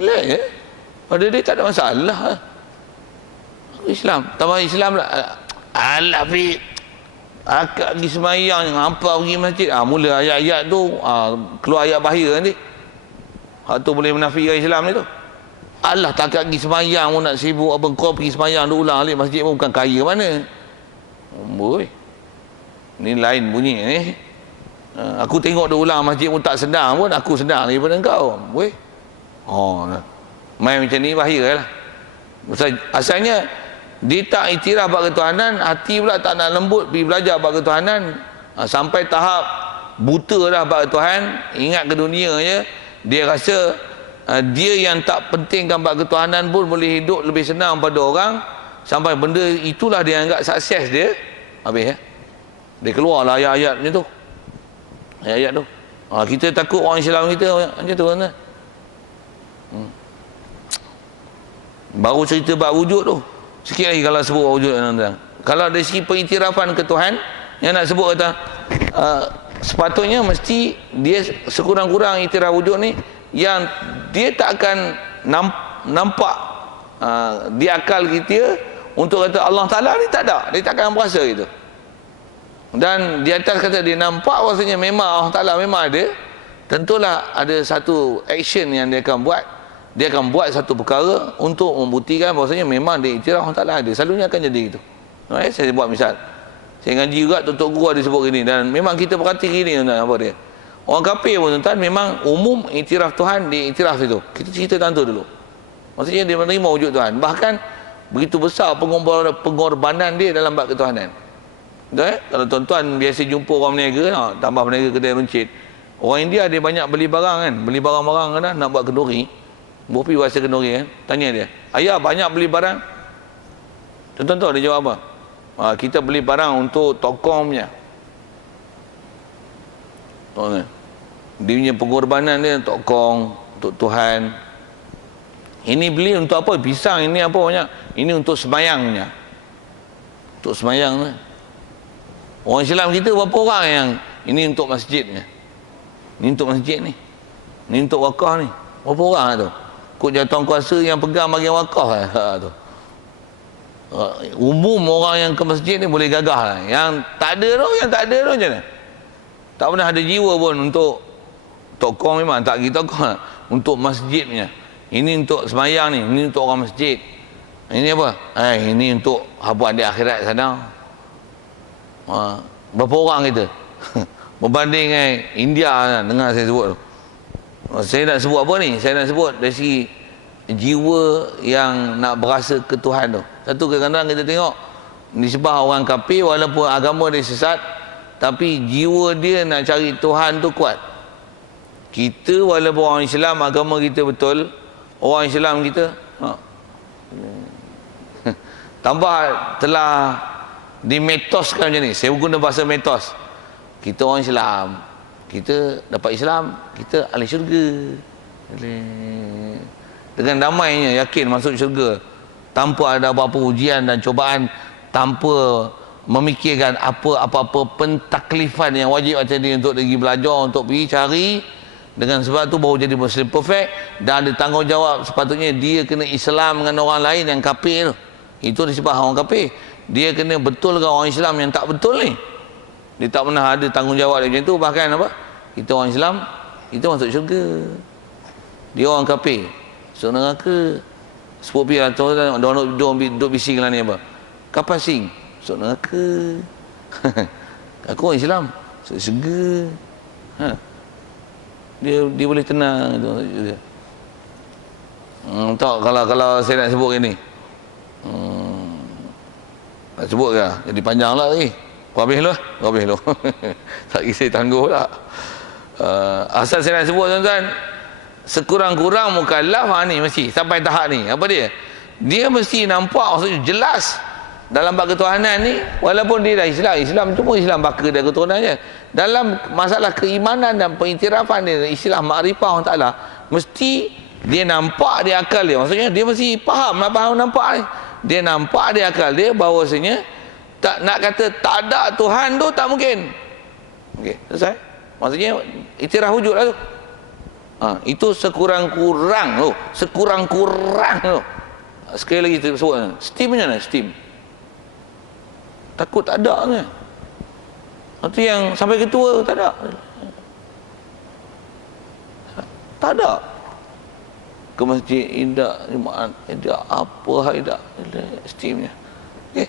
Elok je. Pada dia tak ada masalah. Islam. Tambah Islam lah. Alah, Fik. Akak pergi semayang, apa pergi masjid. Mula ayat-ayat tu, keluar ayat bahaya nanti. Hak tu boleh menafikan Islam ni tu. Allah tak pergi semayang pun nak sibuk apa, kau pergi semayang tu ulang alik masjid pun bukan kaya mana. Boy. Ni lain bunyi ni. Aku tengok dia ulang masjid pun tak sedang pun, aku sedang daripada kau. Boy. Main macam ni bahaya lah. Asalnya dia tak iktiraf bab ketuhanan, hati pula tak nak lembut pergi belajar bab ketuhanan, sampai tahap buta dah bab Tuhan, ingat ke dunia je. Dia rasa dia yang tak pentingkan bab ketuhanan pun boleh hidup lebih senang pada orang, sampai benda itulah dia anggap sukses dia. Habis ya. Dia keluarlah ayat-ayat macam tu. Ayat-ayat tu. Kita takut orang Islam kita macam tu kan. Baru cerita bab wujud tu. Sikit lagi kalau sebut wujud tuan-tuan. Kalau dari segi pengiktirafan ke Tuhan, yang nak sebut kata sepatutnya mesti dia sekurang-kurang iktiraf wujud ni yang dia tak akan nampak di akal kita untuk kata Allah Ta'ala ni tak ada, dia tak akan berasa gitu. Dan di atas kata dia nampak bahasanya memang Allah Ta'ala memang ada, tentulah ada satu action yang dia akan buat. Dia akan buat satu perkara untuk membuktikan bahawasanya memang dia iktiraf Allah Ta'ala ada. Selalunya akan jadi gitu. Saya buat misal, saya ngaji juga, Tok Guru ada sebut gini, dan memang kita perhati gini tuan-tuan, apa dia, orang kafir pun tuan-tuan memang umum iktiraf Tuhan, dia iktiraf itu. Kita cerita tentang tu dulu. Maksudnya dia menerima wujud Tuhan, bahkan begitu besar pengorbanan dia dalam bab ketuhanan. Betul, kalau tuan-tuan biasa jumpa orang berniaga, tambah berniaga kedai runcit, orang India dia banyak beli barang kan, beli barang-barang kan, nak buat kenduri. Bopi bahasa kenduri kan, tanya dia, ayah banyak beli barang? Tuan-tuan tahu dia jawab apa? Kita beli barang untuk tokong punya. Dia punya pengorbanan dia tokong, untuk Tuhan. Ini beli untuk apa? Pisang ini apa banyak? Ini untuk semayangnya. Untuk semayang. Orang Islam kita berapa orang yang ini untuk masjidnya? Ini untuk masjid ni. Ini untuk wakaf ni. Berapa orang tu? Kok jatuh kuasa yang pegang bagian wakaf tu. Umum orang yang ke masjid ni boleh gagah lah. Yang tak ada tu macam mana? Tak pernah ada jiwa pun untuk tokong, memang tak kita tokong untuk masjidnya. Ini untuk semayang ni, ini untuk orang masjid. Ini apa? Ini untuk habuan di akhirat sana. Berapa orang kita? Berbanding dengan India, dengar saya sebut tu. Saya nak sebut apa ni? Saya nak sebut dari segi jiwa yang nak berasa ke Tuhan tu. Satu, kadang-kadang kita tengok nisbah orang kafir walaupun agama dia sesat, tapi jiwa dia nak cari Tuhan tu kuat. Kita walaupun orang Islam, agama kita betul, orang Islam kita tambah telah dimetoskan macam ni. Saya guna bahasa metos. Kita orang Islam, kita dapat Islam, kita ahli syurga. Dengan damainya yakin masuk syurga, tanpa ada apa-apa ujian dan cobaan, tanpa memikirkan apa-apa pentaklifan yang wajib atas dia untuk pergi belajar, untuk pergi cari. Dengan sebab tu baru jadi Muslim perfect, dan ada tanggungjawab sepatutnya dia kena Islam dengan orang lain yang kafir. Itu disebut orang kafir. Dia kena betulkan orang Islam yang tak betul ni. Dia tak pernah ada tanggungjawab macam tu. Bahkan apa? Kita orang Islam, kita masuk syurga. Dia orang kafir, masuk neraka. Sebut pergi lah, orang duduk bising lah ni apa? Kapan sing? Masuk neraka. Aku orang Islam, masuk syurga. Dia boleh tenang tu. Tak, kalau saya nak sebut ni, nak sebut ke? Jadi panjang lah lagi. Habis lu. Tak kisah tangguh lah. Asal saya nak sebut tuan-tuan, sekurang-kurang mukallaf ni mesti sampai tahap ni. Apa dia? Dia mesti nampak maksudnya jelas dalam bab ketuhanan ni, walaupun dia dah Islam tu pun Islam baka dan ketuhanan je. Dalam masalah keimanan dan pengiktirafan dia, istilah makrifah Allah Ta'ala, mesti dia nampak di akal dia. Maksudnya dia mesti faham nampak ni. Dia nampak di akal dia bahawasanya tak nak kata tak ada Tuhan tu tak mungkin. Okey, selesai. Maksudnya iktiraf wujud lah tu. Itu sekurang-kurang loh, sekurang-kurang loh. Sekali lagi kita sebut, steam macam mana? Steam takut tak ada kan? Itu yang sampai ketua tak ada, tak ada. Ke masjid tidak, jemaat tidak, apa tidak, steamnya. Okay.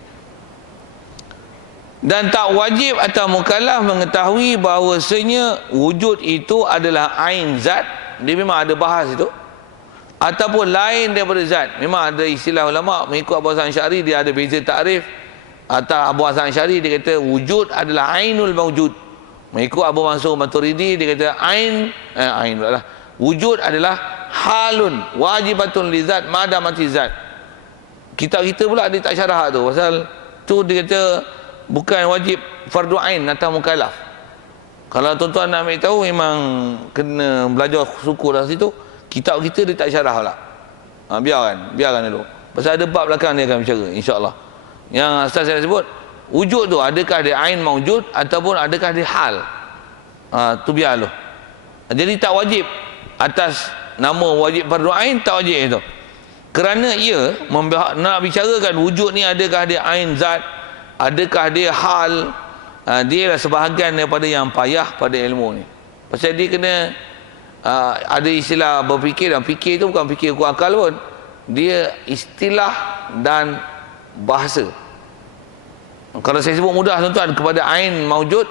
Dan tak wajib atau mukallaf mengetahui bahawasanya wujud itu adalah ain zat. Dia memang ada bahas itu, ataupun lain daripada zat. Memang ada istilah ulama mengikut Abu Hasan Asy'ari, dia ada beza takrif. Atau Abu Hasan Asy'ari dia kata wujud adalah ainul mawjud. Mengikut Abu Mansur Maturidi dia kata ain adalah wujud adalah halun wajibatun li zat madamati zat. Kita pula dia tak syarah tu, pasal tu dia kata bukan wajib fardu ain atau mukallaf. Kalau tuan-tuan nak ambil tahu memang kena belajar suku dalam situ. Kitab kita dia tak syarah pula. Biarkan dulu. Pasal ada bab belakang dia akan bercara, insya-Allah. Yang asal saya sebut, wujud tu adakah dia ain maujud ataupun adakah dia hal. Tu biar dulu. Jadi tak wajib atas nama wajib fardu ain, tak wajib itu. Kerana ia nak bicarakan wujud ni adakah dia ain zat, adakah dia hal. Dia lah sebahagian daripada yang payah pada ilmu ni. Pasal dia kena ada istilah berfikir, dan fikir tu bukan fikir kuat akal pun. Dia istilah dan bahasa. Kalau saya sebut mudah tuan-tuan, kepada ain maujud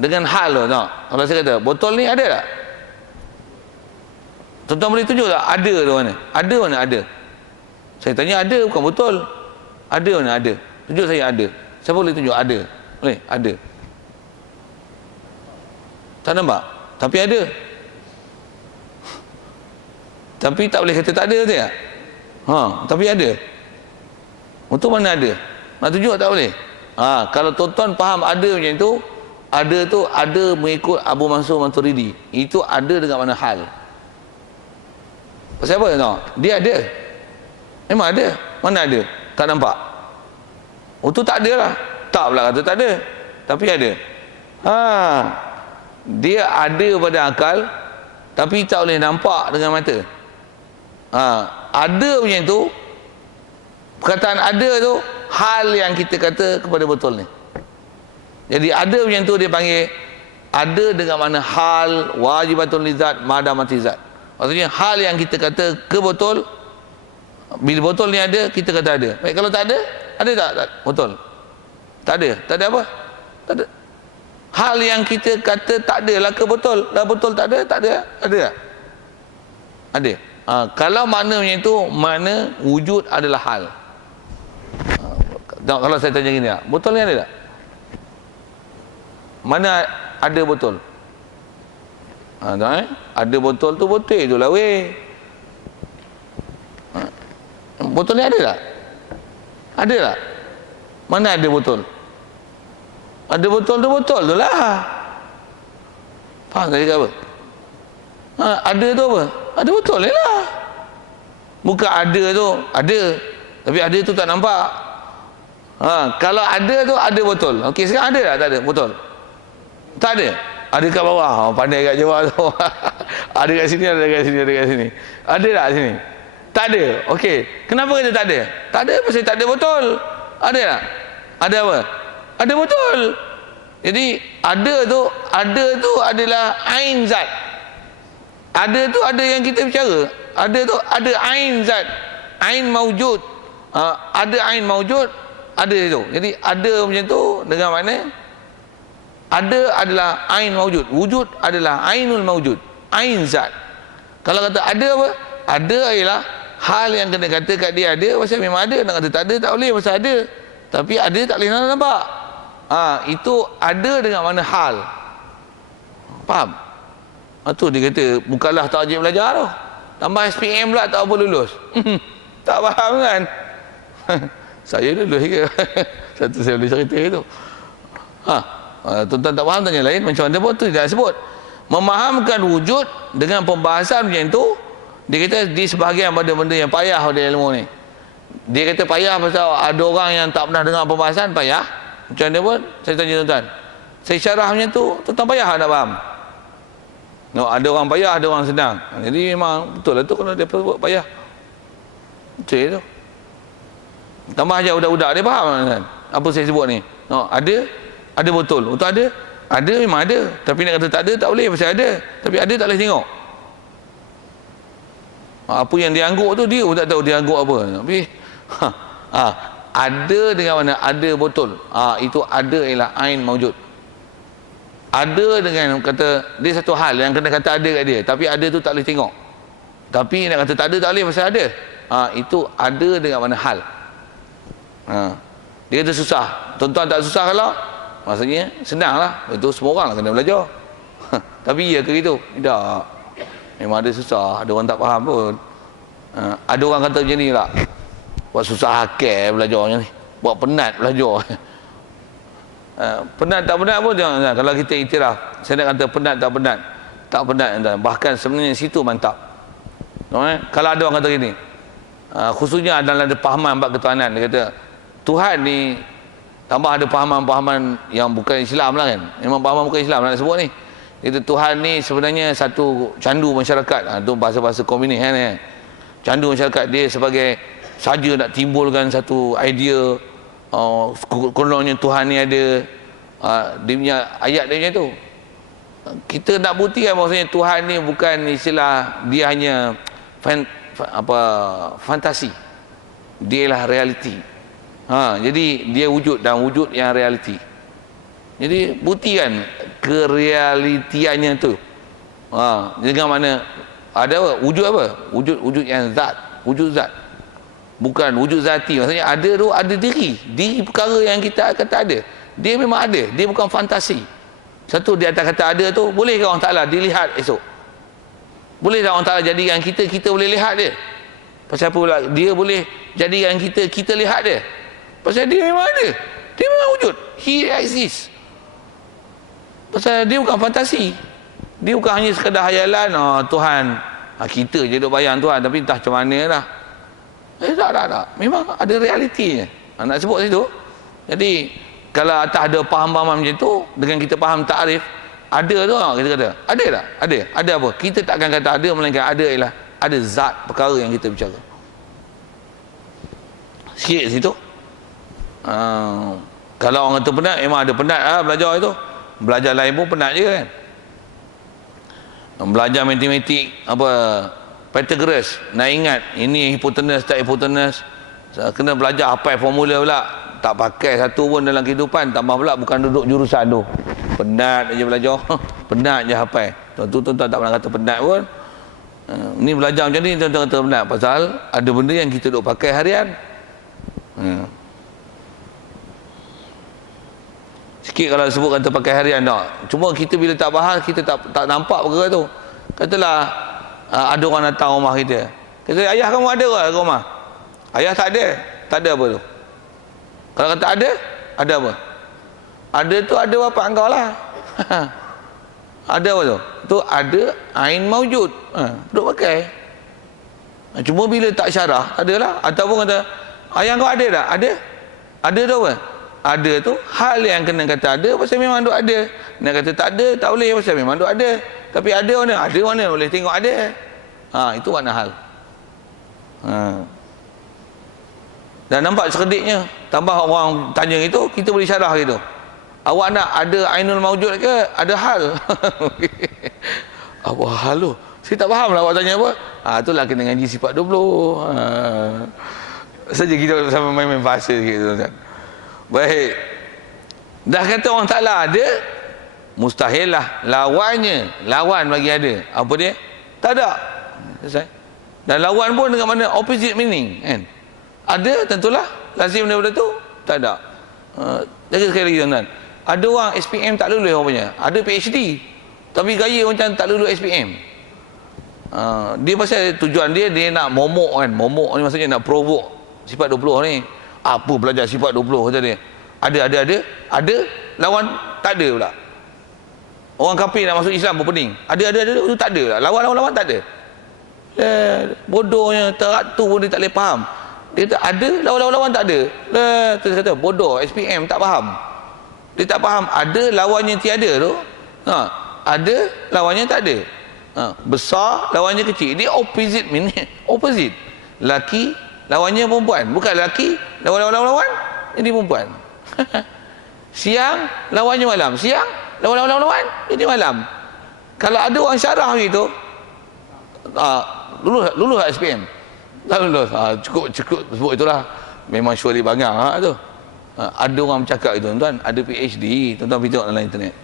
dengan hal tu, tak? Kalau saya kata botol ni ada tak? Tuan-tuan boleh tunjuk tak? Ada tu mana? Ada mana ada? Saya tanya ada, bukan botol. Ada mana ada? Tunjuk saya ada. Siapa boleh tunjuk ada? Boleh? Ada. Tak nampak? Tapi ada. Tapi tak boleh kata tak ada tak? Tapi ada. Untuk mana ada? Nak tunjuk tak boleh? Kalau tuan-tuan faham ada macam tu, ada tu ada mengikut Abu Mansur Maturidi. Itu ada dengan mana hal. Pasal apa tahu? Dia ada. Memang ada. Mana ada? Tak nampak. Tu tak ada lah. Tak pula kata tak ada. Tapi ada. Dia ada pada akal, tapi tak boleh nampak dengan mata. Ada macam tu. Perkataan ada tu hal yang kita kata kepada botol ni. Jadi ada macam tu dia panggil ada dengan mana hal wajibatun lizat madamati zat. Maksudnya hal yang kita kata ke botol, bila botol ni ada kita kata ada. Baik, kalau tak ada tak botol? Tak ada. Tak ada apa? Tak ada. Hal yang kita kata tak ada lah ke botol. Dah botol tak ada? Tak ada. Ada tak? Ada. Kalau makna macam tu, makna wujud adalah hal. Kalau saya tanya gini, botol ni ada tak? Mana ada botol? Ada botol tu botol tu lah weh. Botol ni ada tak? Ada tak? Mana ada botol? Ada botol tu lah. Faham saya cakap apa? Ada tu apa? Ada botol lah. Bukan ada tu ada, tapi ada tu tak nampak. Kalau ada tu ada botol. Okey, sekarang ada tak? Tak ada botol. Tak ada. Ada kat bawah. Pandai kat jawab tu. Ada kat sini, ada kat sini, ada kat sini. Ada tak sini? Tak ada. Okey. Kenapa kata tak ada? Tak ada pasal tak ada botol. Ada tak? Ada apa? Ada botol. Jadi ada tu adalah ain zat. Ada tu ada yang kita bicara. Ada tu ada ain zat. Ain maujud. Ada ain maujud, ada itu. Jadi ada macam tu dengan makna ada adalah ain maujud. Wujud adalah ainul maujud. Ain zat. Kalau kata ada apa? Ada ialah hal yang kena kata kat dia ada, pasal memang ada. Nak kata tak ada tak boleh pasal ada. Tapi ada tak boleh nak nampak. Itu ada dengan mana hal. Faham? Tu dia kata bukanlah tak wajib belajar tu. Tambah SPM pula tak apa lulus. Tak faham kan? Saya lulus ke? Satu saya boleh cerita itu. Tuan-tuan tak faham tanya lain macam mana pun tu tidak sebut. Memahamkan wujud dengan pembahasan macam tu, dia kata di sebahagian pada benda yang payah pada ilmu ni. Dia kata payah pasal ada orang yang tak pernah dengar pembahasan, payah. Macam mana pun saya tanya tuan-tuan, saya syarah macam tu, tuan-tuan payah nak faham? No, ada orang payah, ada orang senang. Jadi memang betul lah tu kalau dia buat payah. Betul tu. Tambah aja budak-budak dia faham kan? Apa saya sebut ni? No, ada betul. Betul ada? Ada memang ada. Tapi nak kata tak ada tak boleh pasal ada. Tapi ada tak boleh tengok. Apa yang dia angguk tu dia pun tak tahu dia angguk apa. Tapi ada dengan mana? Ada betul. Itu ada ialah ain maujud. Ada dengan kata dia satu hal yang kena kata ada kat dia, tapi ada tu tak boleh tengok. Tapi nak kata tak ada tak boleh pasal ada. Itu ada dengan mana hal. Dia kata susah. Tuan-tuan tak susah kalau maksudnya senang lah. Itu semua orang lah kena belajar. Tapi ya ke gitu? Tidak. Memang ada susah. Ada orang tak faham pun. Ada orang kata macam ni lah, buat susah hakir belajarnya ni, buat penat belajar. Penat tak penat pun jangan. Kalau kita iktiraf, saya nak kata penat tak penat, tak penat. Bahkan sebenarnya situ mantap. Kalau ada orang kata gini, khususnya dalam ada pahaman bab ketuhanan, dia kata Tuhan ni tambah ada pahaman-pahaman yang bukan Islam lah kan. Memang pahaman bukan Islam nak sebut ni. Dia kata Tuhan ni sebenarnya satu candu masyarakat. Itu bahasa-bahasa komunis kan. Candu masyarakat, dia sebagai saja nak timbulkan satu idea. Kononnya Tuhan ni ada, dia punya ayat dia macam tu. Kita nak buktikan maksudnya Tuhan ni bukan istilah dia hanya fantasi, dia lah realiti. Jadi dia wujud dan wujud yang realiti. Jadi buktikan kerealitiannya tu. Dengan mana ada apa? Wujud apa? Wujud yang zat, wujud zat. Bukan wujud zati. Maksudnya ada tu ada diri perkara yang kita kata ada, dia memang ada, dia bukan fantasi. Satu di atas kata ada tu, boleh ke orang Ta'ala dilihat esok? Boleh tak orang Ta'ala jadikan kita boleh lihat dia? Pasal apa pula dia boleh jadikan kita lihat dia? Pasal dia memang ada, dia memang wujud, he exists. Pasal dia bukan fantasi, dia bukan hanya sekadar hayalan. Tuhan, kita je duk bayang Tuhan, tapi entah macam mana lah. Tak. Memang ada realitinya. Nak sebut situ. Jadi kalau atas ada faham-faham macam tu, dengan kita faham takrif, ada tu kita kata, ada tak? Ada apa? Kita tak akan kata ada, melainkan ada ialah ada zat perkara yang kita bicara. Sikit situ. Kalau orang kata penat, memang ada penat lah belajar itu. Belajar lain pun penat je kan. Belajar matematik apa, Pythagoras, nak ingat ini hipotenus tak hipotenus, kena belajar apa formula pula, tak pakai satu pun dalam kehidupan, tambah pula bukan duduk jurusan tu, penat aja belajar. Penat je hafal. Tuan-tuan tak pernah kata penat pun. Ni belajar macam ni tuan-tuan kata penat, pasal ada benda yang kita duk pakai harian. Sikit kalau sebut kata pakai harian tak. Cuma kita bila tak bahas, kita tak nampak perkara tu. Katalah ada orang datang rumah kita, kata ayah kamu ada ke rumah? Ayah tak ada apa tu? Kalau kata ada apa? Ada tu ada bapak engkau lah. Ada apa tu? Tu ada ain maujud, duk pakai. Cuma bila tak syarah, adalah. Ataupun kata ayah kau ada tak? Ada tu apa? Ada tu hal yang kena kata ada, pasal memang duk ada. Nak kata tak ada tak boleh, pasal memang duk ada. Tapi ada mana boleh tengok ada. Itu makna hal. Dan nampak cerdiknya. Tambah orang tanya itu, kita boleh syarah gitu. Awak nak ada ainul maujud ke ada hal? Apa hal tu? Saya tak faham lah awak tanya apa. Itulah kena ngaji sifat 20. Saja kita sama main-main bahasa sikit tuan-tuan. Baik. Dah kata orang Ta'ala ada, mustahil lah lawan bagi ada. Apa dia? Tak ada. Selesai. Dan lawan pun dengan mana opposite meaning kan. Ada tentulah lazim daripada tu, tak ada. Jaga sekali lagi tuan-tuan. Ada orang SPM tak lulus rupanya. Ada PhD tapi gaya macam tak lulus SPM. Dia pasal tujuan dia nak momok kan. Momok ni maksudnya nak provoke sifat 20 ni. Apa belajar sifat 20 kata dia. Ada lawan tak ada pula. Orang kafir nak masuk Islam pun pening. Ada tu tak ada pula. Lawan tak ada. Bodohnya teratu pun dia tak boleh faham. Dia kata ada, lawan tak ada. Terus kata bodoh, SPM tak faham. Dia tak faham ada lawannya tiada tu. Ada lawannya tak ada. Besar lawannya kecil. Dia opposite meaning. Opposite. Laki lawannya perempuan. Bukan laki lawan jadi perempuan. Siang lawannya malam. Siang lawan jadi malam. Kalau ada orang syarah gitu, lulus SPM. Tak lulus. Cukup sebut itulah. Memang syurli bangang tu. Ada orang bercakap itu, tuan, ada PhD, tuan tengok dalam internet.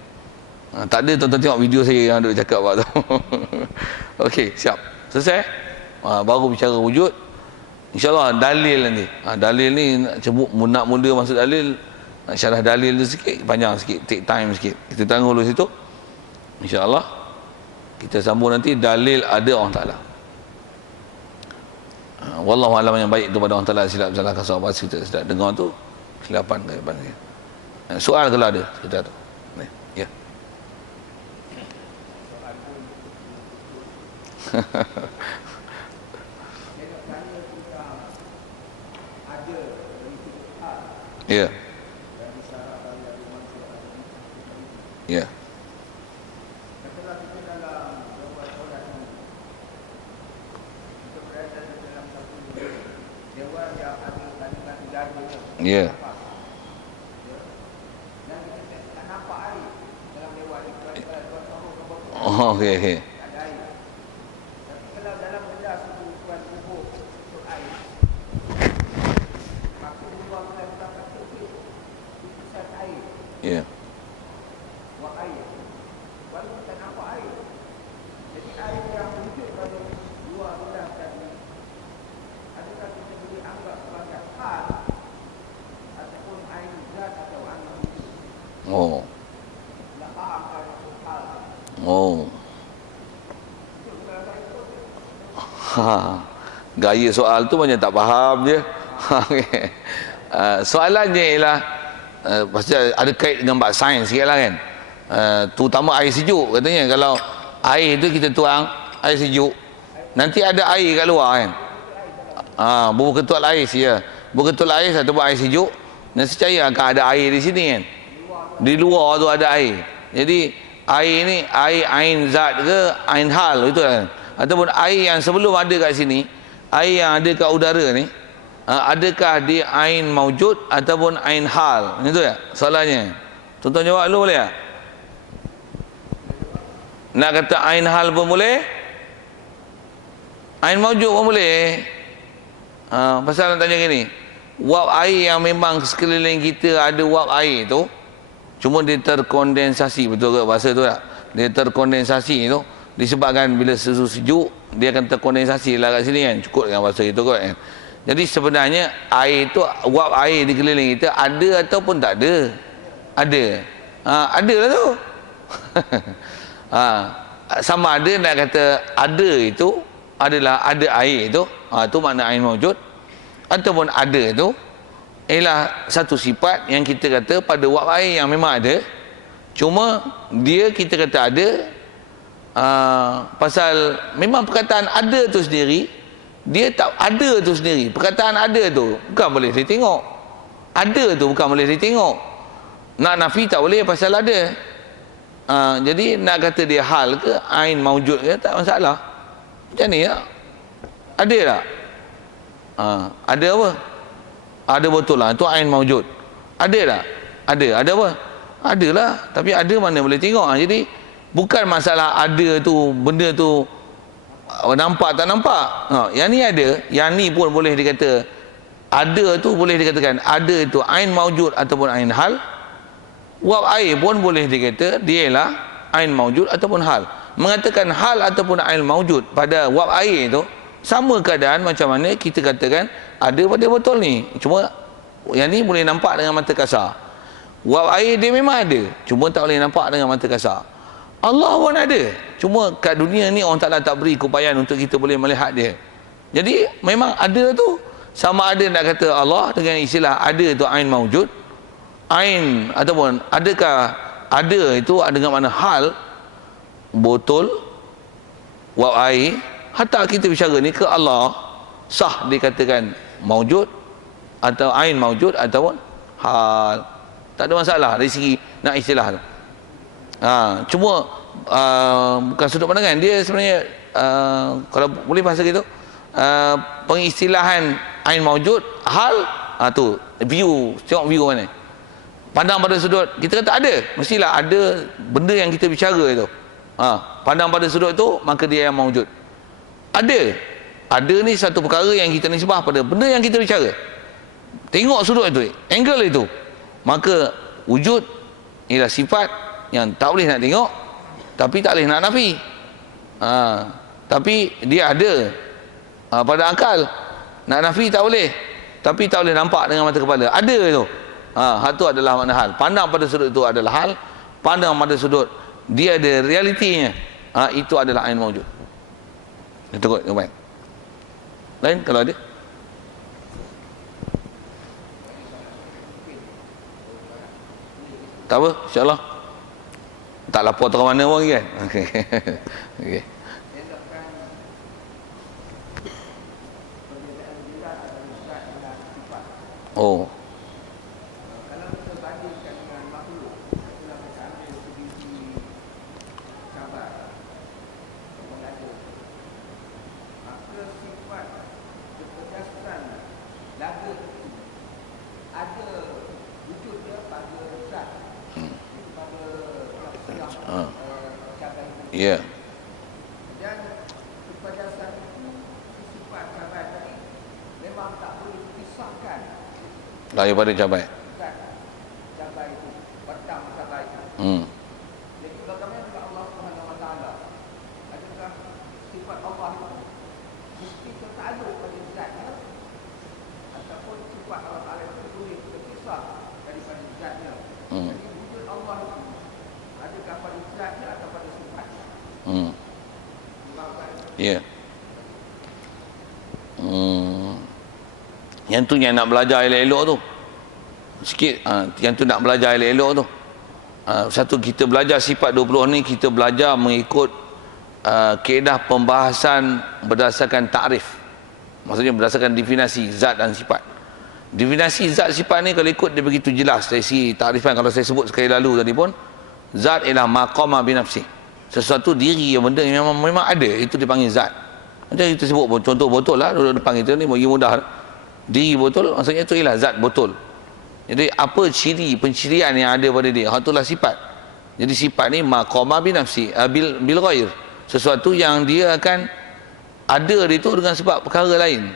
Tak ada, tuan tengok video saya yang duk cakap tu. Okey, siap. Selesai. Baru bicara wujud. InsyaAllah dalil nanti. Dalil ni nak mula masuk dalil, syarah dalil tu sikit, panjang sikit, take time sikit. Kita tangguh dulu situ. InsyaAllah kita sambung nanti dalil ada Allah Ta'ala. Wallahu a'lam yang baik tu pada Allah Ta'ala. Silap salah kasar apa kita sedap dengar tu kesilapan daripada dia. Soal kalau ada kita tu. Ya. Ya. Ya. Ya. Oh, okey. Ya. Oh. Oh. Gaya soal tu macam tak faham je. Soalannya ialah pasal ada kait dengan bab sains sikitlah kan. Terutama air sejuk katanya, kalau air tu kita tuang air sejuk, nanti ada air kat luar kan. Berketul air sia. Berketul air ataupun air sejuk, nescaya akan ada air di sini kan. Di luar tu ada air. Jadi air ni air ain zat ke ain hal itu kan. Ataupun air yang sebelum ada kat sini, air yang ada kat udara ni, adakah dia ain maujud ataupun ain hal? Itu ya soalannya. Tuan-tuan jawab dulu boleh tak? Nak kata ain hal pun boleh, ain maujud pun boleh. Pasal nak tanya gini, wap air yang memang sekeliling kita ada wap air tu, cuma dia terkondensasi, betul ke bahasa tu tak? Dia terkondensasi tu disebabkan bila suhu sejuk dia akan terkondensasi lah kat sini kan, cukup dengan bahasa itu kan. Jadi sebenarnya air tu, wap air di keliling kita ada ataupun tak ada? Ada. Ada lah tu. Sama ada nak kata ada itu adalah ada air itu, tu makna air maujud, ataupun ada itu ialah satu sifat yang kita kata pada wap air yang memang ada, cuma dia kita kata ada pasal memang perkataan ada tu sendiri dia tak ada tu sendiri. Perkataan ada tu bukan boleh ditengok, ada tu bukan boleh ditengok. Nak nafi tak boleh pasal ada. Jadi nak kata dia hal ke ain maujud ke tak masalah. Macam ni ya. Ada tak? Ada apa? Ada betul lah, itu ain maujud. Ada tak? Ada apa? Adalah, tapi ada mana boleh tengok. Jadi bukan masalah ada tu, benda tu nampak tak nampak. Yang ni ada, yang ni pun boleh dikata ada tu, boleh dikatakan ada itu ain maujud ataupun ain hal. Wap air pun boleh dikata dia ialah ain maujud ataupun hal. Mengatakan hal ataupun ain maujud pada wap air tu sama keadaan macam mana kita katakan ada pada botol ni, cuma yang ni boleh nampak dengan mata kasar. Wap air dia memang ada, cuma tak boleh nampak dengan mata kasar. Allah pun ada, cuma kat dunia ni orang Ta'ala tak beri keupayaan untuk kita boleh melihat dia. Jadi memang ada tu, sama ada nak kata Allah dengan istilah ada tu ain maujud, ain ataupun adakah ada itu dengan mana hal, botol, wap air, hatta kita bicara ni ke Allah sah dikatakan maujud atau ain maujud ataupun hal, tak ada masalah dari segi nak istilah tu. Cuma bukan sudut pandangan, dia sebenarnya kalau boleh bahasa gitu, pengistilahan ain maujud, hal, tu view, tengok view mana. Pandang pada sudut, kita kata ada, mestilah ada benda yang kita bicara itu. Pandang pada sudut itu, maka dia yang maujud. Ada ni satu perkara yang kita nisbah pada benda yang kita bicara. Tengok sudut itu, angle itu, maka wujud ialah sifat yang tak boleh nak tengok, tapi tak boleh nak nafi. Tapi dia ada pada akal. Nak nafi tak boleh, tapi tak boleh nampak dengan mata kepala. Ada itu. Hal tu adalah makna hal. Pandang pada sudut itu adalah hal. Pandang pada sudut dia ada realitinya. Itu adalah ain maujud. Kita tengok yang baik. Lain kalau ada. Tak apa, insya-Allah. Tak lapor orang mana pun kan. Okey. Okey. Oh. Kalau kita bandingkan dengan makhluk, kita nak ambil segi sabar, mengada. Maka sifat ketegasan laga itu ada wujudnya pada zat, pada cabai itu. Ya. Dan ketegasan itu sifat cabai tadi memang tak boleh dipisahkan Daripada cabai. cabai itu, batang cabai itu. Jadi bagaimana dengan Allah Subhanahu Wa Taala? Adakah sifat Allah itu mesti tertakluk pada zatnya, ataupun sifat Allah Taala itu boleh terpisah daripada zatnya? Jadi wujud Allah itu adakah pada zatnya atau pada sifatnya? Ya. Yang tu yang nak belajar elok-elok tu. Sikit yang tu nak belajar elok-elok tu. Satu, kita belajar sifat 20 ni, kita belajar mengikut kaedah pembahasan berdasarkan takrif. Maksudnya berdasarkan definisi zat dan sifat. Definisi zat sifat ni kalau ikut dia begitu jelas dari si takrifan. Kalau saya sebut sekali lalu tadi pun, zat ialah maqama binafsi, sesuatu diri yang benda yang memang ada, itu dipanggil zat. Macam kita sebut contoh botol lah, duduk depan kita ni bagi mudah. Diri botol maksudnya itu ialah zat botol. Jadi apa ciri pencirian yang ada pada dia, itulah sifat. Jadi sifat ni maqama binafsi bil ghair, sesuatu yang dia akan ada itu dengan sebab perkara lain.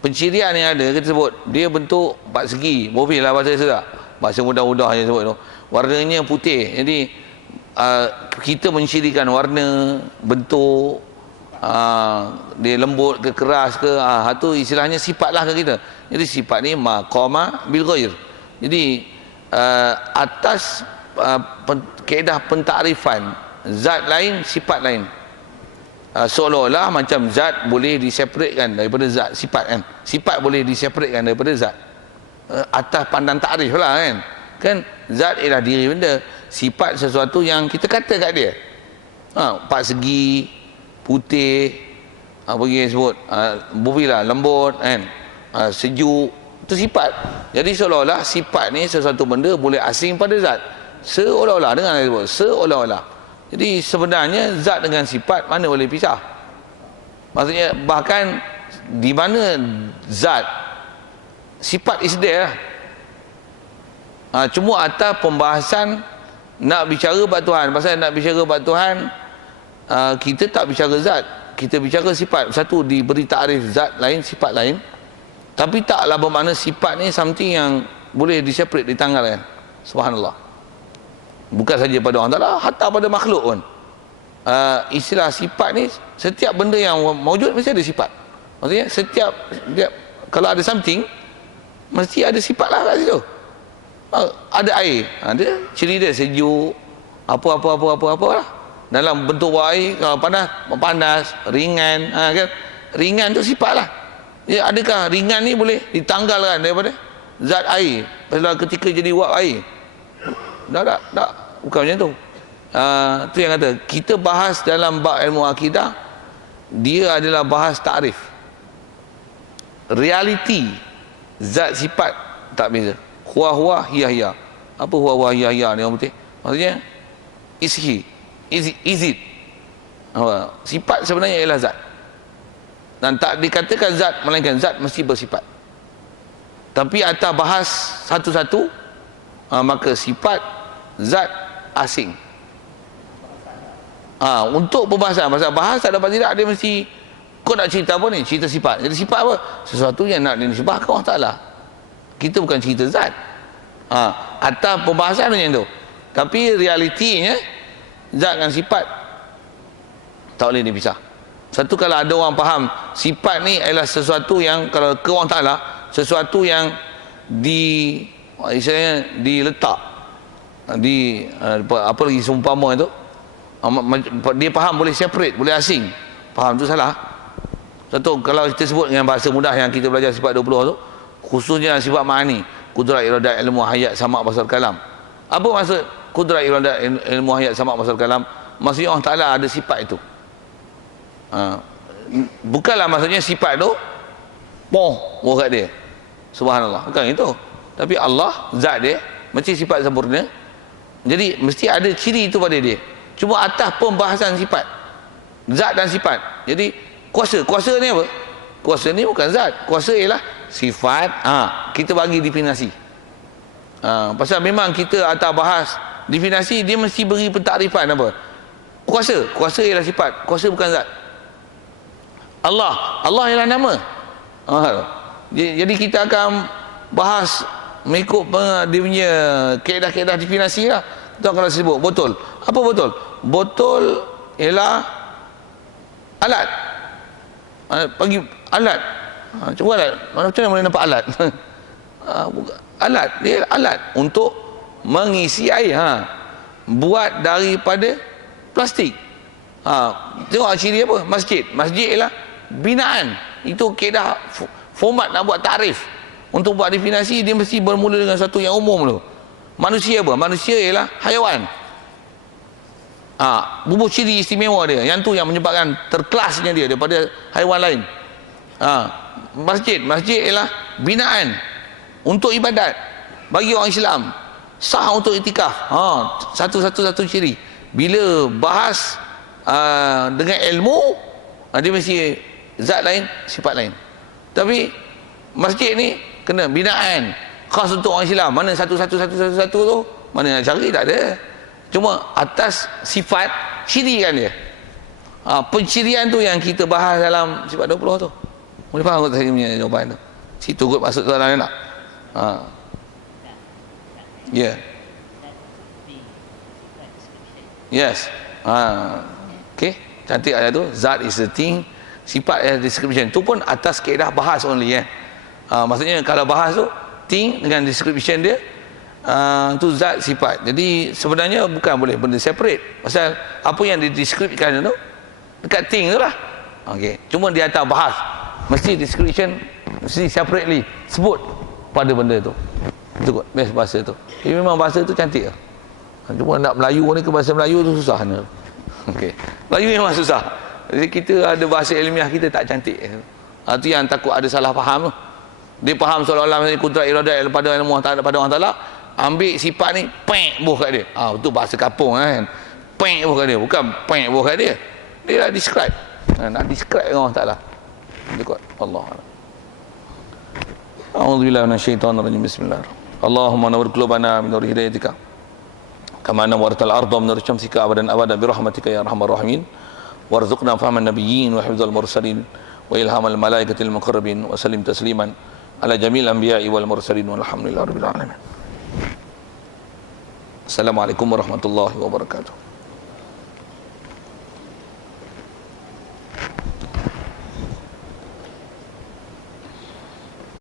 Pencirian yang ada kita sebut dia bentuk empat segi, boleh lah bahasa saya, bahasa mudah-mudah je sebut tu. Warnanya putih, jadi kita mencirikan warna, bentuk, dia lembut ke keras ke, itu istilahnya sifat lah ke kita. Jadi sifat ni maqama bil ghair. Jadi atas kaedah pentakrifan, zat lain, sifat lain. Seolah-olah macam zat boleh diseparatekan daripada zat, sifat kan. Sifat boleh diseparatekan daripada zat. Atas pandang takrif lah kan. Kan zat ialah diri benda, sifat sesuatu yang kita kata kat dia. Empat segi, putih, apa lagi sebut, lah lembut kan, sejuk, itu sifat. Jadi seolah-olah sifat ni sesuatu benda boleh asing pada zat, seolah-olah, dengan saya sebut seolah-olah. Jadi sebenarnya zat dengan sifat mana boleh pisah. Maksudnya bahkan di mana zat, sifat is there lah. Cuma atas pembahasan nak bicara bab Tuhan. Pasal nak bicara bab Tuhan, kita tak bicara zat, kita bicara sifat. Satu diberi takrif zat lain, sifat lain, tapi taklah bermakna sifat ni something yang boleh diseparate, ditanggalkan. Subhanallah. Bukan saja pada orang Taala, hatta pada makhluk pun. Istilah sifat ni, setiap benda yang mewujud mesti ada sifat. Maksudnya setiap kalau ada something, mesti ada sifat lah kat situ. Ada air, ada ciri dia sejuk, apa lah. Dalam bentuk air, kalau panas, ringan, kan? Ringan tu sifat lah. Ya, adakah ringan ni boleh ditanggalkan daripada zat air? Pasal ketika jadi wap air, tak, bukan macam tu. Tu yang kata, kita bahas dalam bab ilmu akidah, dia adalah bahas takrif. Realiti zat sifat tak beza. Huwa hiya. Apa huwa hiya ni orang putih? Maksudnya ishi. Is it? Sifat sebenarnya ialah zat. Dan tak dikatakan zat melainkan zat mesti bersifat. Tapi atas bahas satu-satu, maka sifat zat asing. Untuk pembahasan pasal bahas tak dapat tidak, dia mesti kau nak cerita apa ni? Cerita sifat. Jadi sifat apa? Sesuatu yang nak dinisbahkan Allah Ta'ala. Kita bukan cerita zat. Atas pembahasan macam tu. Tapi realitinya zat dan sifat tak boleh dipisah. Satu, kalau ada orang faham sifat ni adalah sesuatu yang, kalau ke Allah Ta'ala, sesuatu yang istilahnya diletak di apa lagi seumpama itu, dia faham boleh separate, boleh asing, faham tu salah. Satu, kalau kita sebut dengan bahasa mudah yang kita belajar sifat 20 tu, khususnya sifat ma'ani, kudrat, iradat, ilmu, hayat, sama' basar, kalam. Apa maksud kudrat, iradat, ilmu, hayat, sama' basar, kalam? Maksudnya Allah Ta'ala ada sifat itu. Bukanlah maksudnya sifat tu boh kat dia, subhanallah, bukan itu. Tapi Allah, zat dia mesti sifat sempurna, jadi mesti ada ciri itu pada dia. Cuma atas pembahasan sifat zat dan sifat. Jadi kuasa ni apa? Kuasa ni bukan zat, kuasa ialah sifat. Kita bagi definisi. Pasal memang kita atas bahas definisi, dia mesti beri pentakrifan apa? Kuasa ialah sifat, kuasa bukan zat. Allah ialah nama. Jadi kita akan bahas mengikut dia punya kaedah-kaedah definisi lah. Kita akan sebut botol. Apa botol? Botol ialah alat. Bagi alat. Cuba alat. Macam mana boleh nampak alat? Alat. Dia alat untuk mengisi air. Buat daripada plastik. Tengok ciri apa? Masjid. Masjid ialah binaan. Itu kaedah format nak buat takrif. Untuk buat definisi, dia mesti bermula dengan satu yang umum dulu. Manusia apa? Manusia ialah haiwan. Bubuh ciri istimewa dia. Yang tu yang menyebabkan terkelasnya dia daripada haiwan lain. Masjid ialah binaan untuk ibadat bagi orang Islam, sah untuk iktikaf. Satu ciri. Bila bahas dengan ilmu, dia mesti zat lain, sifat lain. Tapi masjid ni kena binaan khas untuk orang Islam. Mana satu tu, mana nak cari, tak ada. Cuma atas sifat, ciri kan dia. Pencirian tu yang kita bahas dalam sifat 20 tu. Boleh faham tak saya punya jawapan tu? Situ kot maksud soalan nak. Ya. Yes. Okay, cantik ayat tu. Zat is the thing, sifat is description. Tu pun atas kaedah bahas only. Maksudnya kalau bahas tu thing dengan description dia, tu zat, sifat. Jadi sebenarnya bukan boleh benda separate. Pasal apa yang dideskripsikan tu dekat thing tu lah. Okay. Cuma di atas bahas mesti description, mesti separately sebut pada benda tu. Itu kot best bahasa tu. Jadi memang bahasa tu cantik lah. Cuma nak Melayu ni ke bahasa Melayu tu susah ni. Okay. Melayu memang susah. Jadi kita ada bahasa ilmiah kita tak cantik. Itu yang takut ada salah faham tu. Dia faham seolah-olah kudrat iradat pada Allah Ta'ala, ambil sifat ni pek buh kat dia. Itu bahasa kapung kan. Pek buh kat dia, bukan pek buh kat dia. Dia dah describe. Nak describe dengan Allah Ta'ala. Itu kot Allah. A'udzubillahi minasyaitonirrajim. Bismillahirrahmanirrahim. Allahumma nawwir qulubana min nur hidayatika kama nawwartal arda min nur syamsika abadan abada bi rahmatika ya arhamar rahimin. Warzuqna fahman nabiyyin wa hifdzal mursalin wa ilhamal malaikatil muqarrabin wa sallim tasliman ala jamil anbiya'i wal mursalin walhamdulillahi rabbil alamin. Assalamualaikum warahmatullahi wabarakatuh.